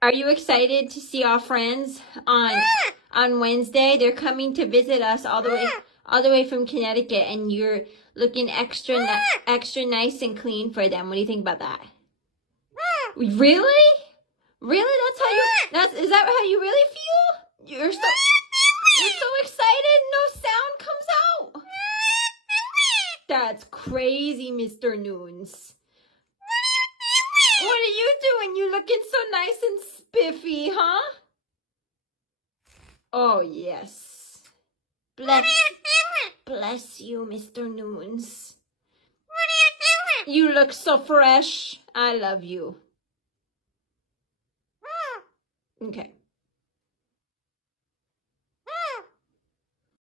Are you excited to see our friends on Wednesday? They're coming to visit us all the way from Connecticut, and you're looking extra nice and clean for them. What do you think about that? Really? Really? Is that how you really feel? You're so excited, no sound comes out. That's crazy, Mr. Noons. What are you doing? You looking so nice and spiffy, huh? Oh, yes. Bless you, Mr. Noons. You look so fresh. I love you. Okay.